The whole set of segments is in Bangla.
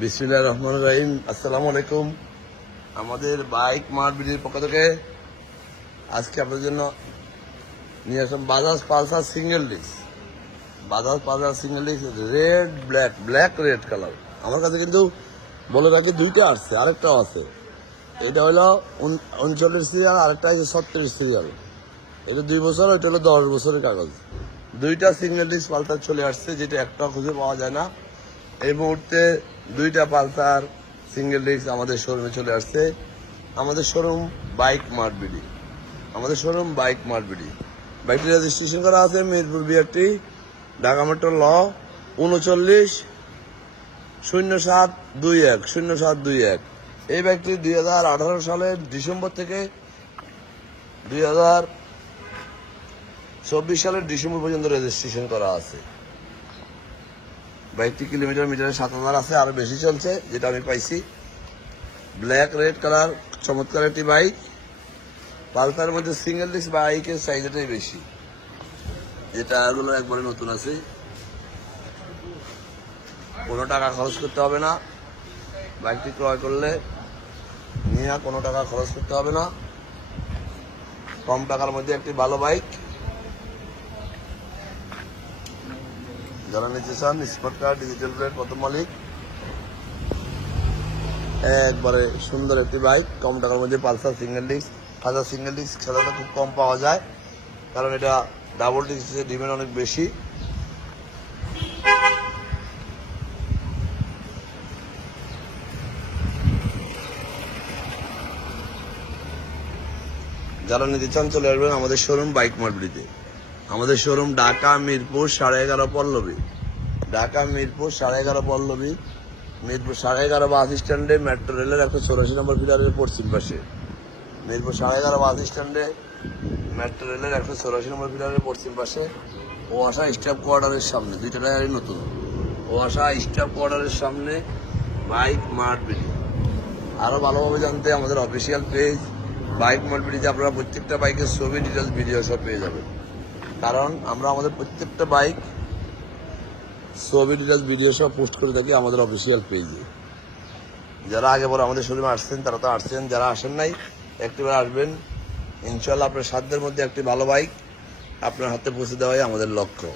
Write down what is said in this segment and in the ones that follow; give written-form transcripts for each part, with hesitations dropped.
বিসমিল্লাহির রহমানির রহিম। আসসালামু আলাইকুম। আমাদের বাইক মার্ট বিডির পক্ষ থেকে আজকে আপনাদের জন্য নিয়ে আসলাম Bajaj Pulsar single disc. Bajaj Pulsar single disc red black red colour. আমার কাছে কিন্তু বলে রাখি দুইটা আসছে, আরেকটাও আছে। এটা হলো 39 সিরিয়াল, আরেকটা হচ্ছে 36 সিরিয়াল। এটা 2 বছর, ওইটা হলো 10 বছরের কাগজ। দুইটা সিঙ্গেল ডিস্ক পালসার চলে আসছে, যেটা একটা খুঁজে পাওয়া যায় না। এই মুহূর্তে দুইটা পালসার সিঙ্গেল ডিস্ক আমাদের শোরুমে চলে আসছে। আমাদের শোরুম বাইক মার্ট বিডি। বাইকটি রেজিস্ট্রেশন করা আছে মিরপুর বিআরটি, ঢাকা মেট্রো ল 390721। এই বাইকটি 2018 সালের ডিসেম্বর থেকে 2024 সালের ডিসেম্বর পর্যন্ত রেজিস্ট্রেশন করা আছে। বাইকটি মিটারে 7000 আছে, আরো বেশি চলছে যেটা আমি পাইছি। ব্ল্যাক রেড কালার, চমৎকার একটি বাইক। পালসারের মধ্যে সিঙ্গেল ডিস্ক বাইকের সাইজটাই বেশি, যে টায়ারগুলো একবারে নতুন আছে। কোনো টাকা খরচ করতে হবে না বাইকটি ক্রয় করলে, নিয়ে কোনো টাকা খরচ করতে হবে না। কম টাকার মধ্যে একটি ভালো বাইক। যারা নিতে চান স্পট কার ডিজিটাল প্লেট প্রথম মালিক, একবারে সুন্দর একটি বাইক কম টাকার মধ্যে Pulsar single disk. Single disc সাধারণত খুব কম পাওয়া যায়, কারণ এটা ডাবল ডিস্কের ডিমান্ড অনেক বেশি। যারা নিতে চান চলে আসবেন আমাদের শোরুম বাইক মার্কেটে। আমাদের শোরুম ঢাকা মিরপুর 11.5 পল্লবী। মিরপুর 11.5 বাস স্ট্যান্ডে মেট্রো রেলের 184 নম্বর পিলারের পশ্চিম পাশে। মিরপুর 11.5 বাস স্ট্যান্ডে মেট্রো রেলের 184 নম্বর পিলারের পশ্চিম পাশে ওয়াসা স্টাফ কোয়ার্টারের সামনে, দুইটা টায়ারই নতুন। ওয়াসা স্টাফ কোয়ার্টারের সামনে বাইক মার্ট বিডি। আরো ভালোভাবে জানতে আমাদের অফিসিয়াল পেজ বাইক মার্ট বিডিতে আপনারা প্রত্যেকটা বাইকের ছবি, ডিটেলস, ভিডিও সব পেয়ে যাবেন। কারণ আমরা আমাদের প্রত্যেকটা বাইক ছবি, ডিটেলস, ভিডিও সব পোস্ট করে থাকি আমাদের অফিসিয়াল পেজে। যারা আগে পরে আমাদের শোরুমে আসছেন তারা তো আসছেন, যারা আসেন নাই একটিবার আসবেন। ইনশাল্লাহ আপনার সাধ্যের মধ্যে একটি ভালো বাইক আপনার হাতে পৌঁছে দেওয়াই আমাদের লক্ষ্য।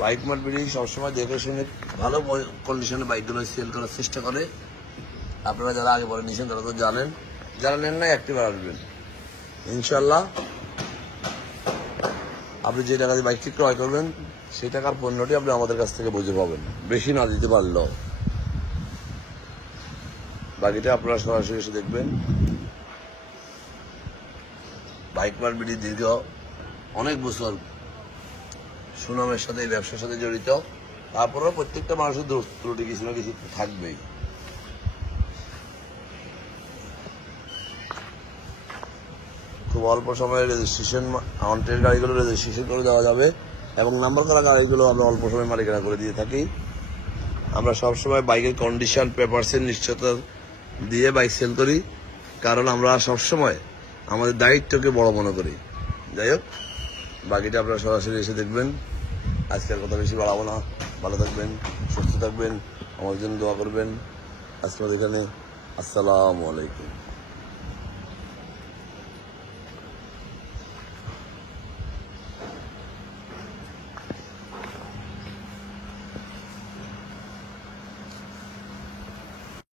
বাইক মার্ট বিডি সবসময় দেখে শুনে ভালো কন্ডিশনে বাইকগুলো সেল করার চেষ্টা করে। আপনারা যারা আগে পরে নিয়েছেন তারা তো জানেন, যারা নেন নাই একটিবার আসবেন। ইনশাল্লাহ আপনি যে টাকা দিয়ে বাইকটি ক্রয় করবেন সেই টাকার পণ্যটি আপনি আমাদের কাছ থেকে বুঝে পাবেন, বেশি না দিতে পারলেও। বাকিটা আপনারা সরাসরি এসে দেখবেন। বাইক মার্ট বিডি দীর্ঘ অনেক বছর সুনামের সাথে এই ব্যবসার সাথে জড়িত। তারপরেও প্রত্যেকটা মানুষের দোষ ত্রুটি কিছু না কিছু থাকবেই। খুব অল্প সময়ে রেজিস্ট্রেশন, আমাদের গাড়িগুলো রেজিস্ট্রেশন করে দেওয়া যাবে এবং নাম্বার করা গাড়িগুলো আমরা অল্প সময় মালিকানা করে দিয়ে থাকি। আমরা সবসময় বাইকের কন্ডিশন, পেপারসের নিশ্চয়তা দিয়ে বাইক সেল করি, কারণ আমরা সবসময় আমাদের দায়িত্বকে বড় মনে করি। যাই হোক, বাকিটা আপনারা সরাসরি এসে দেখবেন। আজকের কথা বেশি বাড়াবো না। ভালো থাকবেন, সুস্থ থাকবেন, আমার জন্য দোয়া করবেন। আজকে এখানে আসসালামু আলাইকুম।